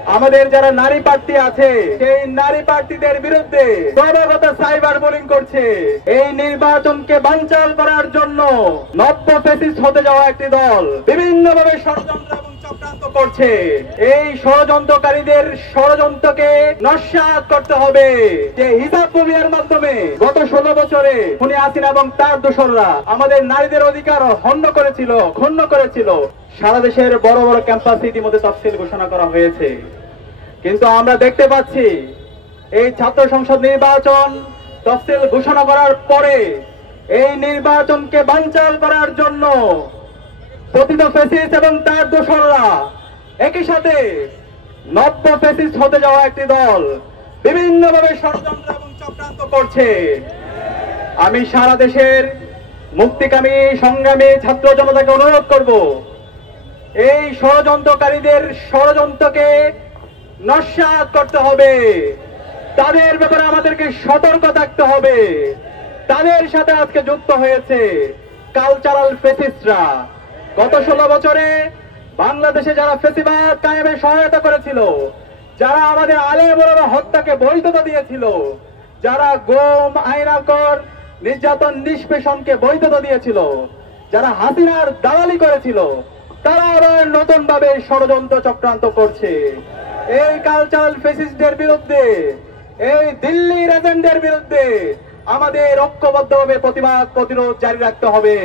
আমাদের যারা নারী প্রার্থী আছে সেই নারী প্রার্থীদের বিরুদ্ধে ক্রমাগত সাইবার বুলিং করছে। এই নির্বাচনকে বানচাল করার জন্য নব্য ফ্যাসিস্ট হতে যাওয়া একটি দল বিভিন্নভাবে ষড়যন্ত্র এবং চক্রান্ত করছে। এই ষড়যন্ত্রকারীদের ষড়যন্ত্রকে নস্যাৎ করতে হবে। যে হিজাব মুভির মাধ্যমে গত 16 বছরে খুনি হাসিনা এবং তার দোসররা আমাদের নারীদের অধিকার ক্ষুণ্ণ করেছিল। সারা দেশের বড় বড় ক্যাম্পাসে ইতিমধ্যে তফসিল ঘোষণা করা হয়েছে, কিন্তু আমরা দেখতে পাচ্ছি এই ছাত্র সংসদ নির্বাচন তফসিল ঘোষণা করার পরে এই নির্বাচনকে বানচাল করার জন্য পতিত ফ্যাসিস্ট এবং তার দোসররা একই সাথে নব্য ফ্যাসিস্ট হতে যাওয়া একটি দল বিভিন্নভাবে ষড়যন্ত্র এবং চক্রান্ত করছে। আমি সারা দেশের মুক্তিকামী সংগ্রামী ছাত্র জনতাকে অনুরোধ করব, এই ষড়যন্ত্রকারীদের ষড়যন্ত্রকে নস্যাৎ করতে হবে। তাদের ব্যাপারে আমাদেরকে সতর্ক থাকতে হবে। তাদের সাথে আজকে যুক্ত হয়েছে কালচারাল ফ্যাসিস্টরা। গত 16 বছরে বাংলাদেশে যারা ফ্যাসিবাদ কায়েমে সহায়তা করেছিল, যারা আমাদের আলেম ওলামা হত্যাকে বৈধতা দিয়েছিল, যারা গুম, আইনাকর, নির্যাতন, নিষ্পেষণকে বৈধতা দিয়েছিল, যারা হাসিনার দালালি করেছিল, তারা আবার নতুন ভাবে ষড়যন্ত্র চক্রান্ত করছে। এই কালচারাল ফ্যাসিস্টদের বিরুদ্ধে, এই দিল্লির এজেন্ডার বিরুদ্ধে আমাদের ঐক্যবদ্ধভাবে প্রতিরোধ জারি রাখতে হবে।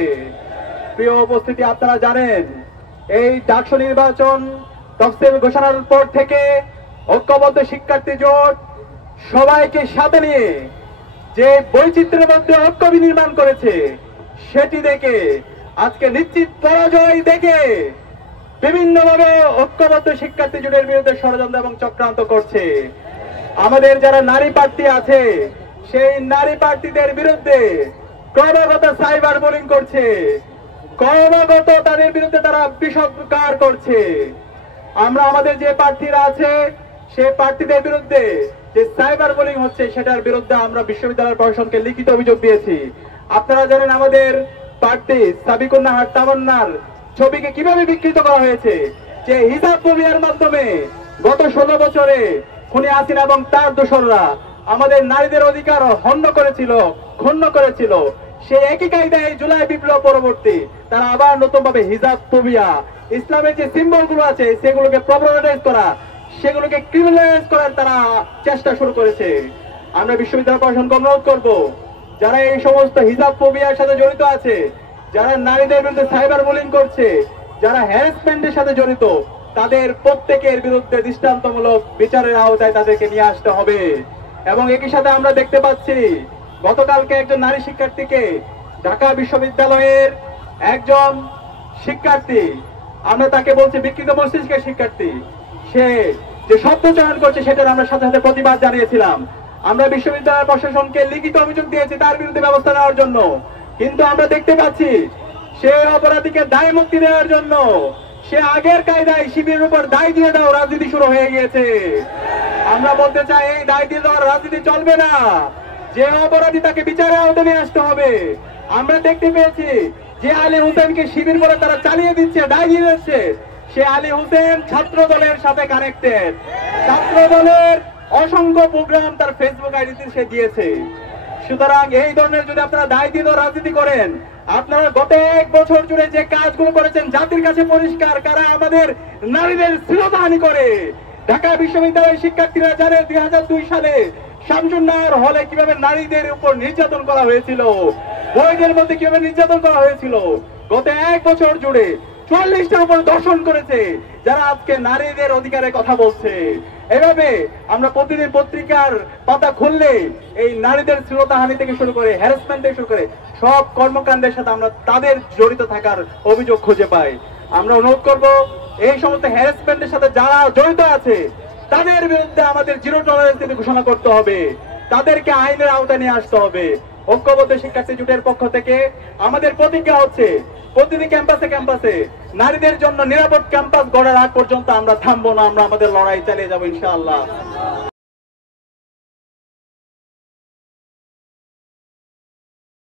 প্রিয় উপস্থিতি, আপনারা জানেন এই ডাকসু নির্বাচন তফসিল ঘোষণার পর থেকে ঐক্যবদ্ধ শিক্ষার্থী জোট সবাইকে সাথে নিয়ে যে বৈচিত্র্যের মধ্যে ঐক্য বিনির্মাণ করেছে, সেটি দেখে আজকে নিশ্চিত পরাজয় দেখে বিভিন্নভাবে ঐক্যবদ্ধ শিক্ষার্থী জোটের বিরুদ্ধে ষড়যন্ত্র এবং চক্রান্ত করছে। আমাদের যারা নারী প্রার্থী আছে সেই নারী প্রার্থীদের বিরুদ্ধে ক্রমাগত সাইবার বুলিং করছে, ক্রমাগত তাদের বিরুদ্ধে তারা বিষোদ্গার করছে। আমরা আমাদের যে প্রার্থীরা আছে সেই প্রার্থীদের বিরুদ্ধে যে সাইবার বুলিং হচ্ছে সেটার বিরুদ্ধে আমরা বিশ্ববিদ্যালয় প্রশাসনকে লিখিত অভিযোগ দিয়েছি। আপনারা জানেন আমাদের প্রার্থী সাবিকুন নাহার তামান্নার ছবিকে কিভাবে বিকৃত করা হয়েছে, যে হিজাব মুভির মাধ্যমে গত 16 বছরে খুনি হাসিনা এবং তার দোসররা আমাদের নারীদের অধিকার ক্ষুণ্ণ করেছিল। সেই একই কায়দায় জুলাই বিপ্লব পরবর্তী তারা আবার নতুন ভাবে হিজাব ফোবিয়া, ইসলামের যে সিম্বল গুলো আছে সেগুলোকে প্রবলেমাটাইজ করা, সেগুলোকে ক্রিমিনালাইজ করার তারা চেষ্টা শুরু করেছে। আমরা বিশ্ববিদ্যালয় প্রশাসনকে অনুরোধ করব, যারা এই সমস্ত হিজাব ফোবিয়ার সাথে জড়িত আছে, যারা নারীদের বিরুদ্ধে সাইবার বুলিং করছে, যারা হ্যারাসমেন্টের সাথে জড়িত, তাদের প্রত্যেকের বিরুদ্ধে দৃষ্টান্তমূলক বিচারের আওতায় তাদেরকে নিয়ে আসতে হবে। এবং একই সাথে আমরা দেখতে পাচ্ছি গতকালকে একজন নারী শিক্ষার্থীকে ঢাকা বিশ্ববিদ্যালয়ের একজন শিক্ষার্থী, আমরা তাকে বলছি বিকৃত মস্তিষ্কের শিক্ষার্থী, সে যে শব্দ চয়ন করছে সেটার আমরা সাথে সাথে প্রতিবাদ জানিয়েছিলাম। আমরা বিশ্ববিদ্যালয় প্রশাসনকে লিখিত অভিযোগ দিয়েছি তার বিরুদ্ধে ব্যবস্থা নেওয়ার জন্য, কিন্তু আমরা দেখতে পাচ্ছি সে অপরাধীকে দায় মুক্তি দেওয়ার জন্য সে আগের কায়দায় শিবিরের উপর দায় দিয়ে দেওয়া রাজনীতি শুরু হয়ে গিয়েছে। আমরা বলতে চাই এই দায় দিয়ে দেওয়ার রাজনীতি চলবে না। যে অপরাধী তাকে বিচারের আওতায় নিয়ে আসতে হবে। আমরা দেখতে পেয়েছি যে আলী হোসেনকে শিবির বলে তারা চালিয়ে দিচ্ছে, দায় দিয়ে দিচ্ছে, সে আলী হোসেন ছাত্র দলের সাথে কানেক্টেড। ছাত্র দলের অসংখ্য প্রোগ্রাম তার ফেসবুক আইডিতে সে দিয়েছে। সুতরাং এই ধরনের যদি আপনারা দায় দিয়ে রাজনীতি করেন, আপনারা গত 1 বছর জুড়ে যে কাজগুলো করেছেন জাতির কাছে পরিষ্কার, কারা আমাদের নারীদের শ্লীলতাহানি করে। ঢাকা বিশ্ববিদ্যালয়ের শিক্ষার্থীরা জানে 2002 সালে শামসুন্নাহর হলে কিভাবে নারীদের উপর নির্যাতন করা হয়েছিল, বইদের মধ্যে কিভাবে নির্যাতন করা হয়েছিল। গত 1 বছর জুড়ে 40টার উপর দর্শন করেছে যারা আজকে নারীদের অধিকারের কথা বলছে। এভাবে আমরা প্রতিদিন পত্রিকার পাতা খুললে এই নারীদের শ্লীলতাহানি থেকে শুরু করে হ্যারাসমেন্ট থেকে শুরু করে সব কর্মকাণ্ডের সাথে আমরা তাদের জড়িত থাকার অভিযোগ খুঁজে পাই। আমরা অনুরোধ করব এই সমস্ত হ্যারাসমেন্টের সাথে যারা জড়িত আছে তাদের বিরুদ্ধে আমাদের জিরো টলারেন্স নীতি ঘোষণা করতে হবে, তাদেরকে আইনের আওতায় নিয়ে আসতে হবে। ঐক্যবদ্ধ শিক্ষার্থী জোটের পক্ষ থেকে আমাদের প্রতিজ্ঞা হচ্ছে প্রতিটি ক্যাম্পাসে নারীদের জন্য নিরাপদ ক্যাম্পাস গড়ার আগ পর্যন্ত আমরা থামবো না, আমরা আমাদের লড়াই চালিয়ে যাবো ইনশাআল্লাহ।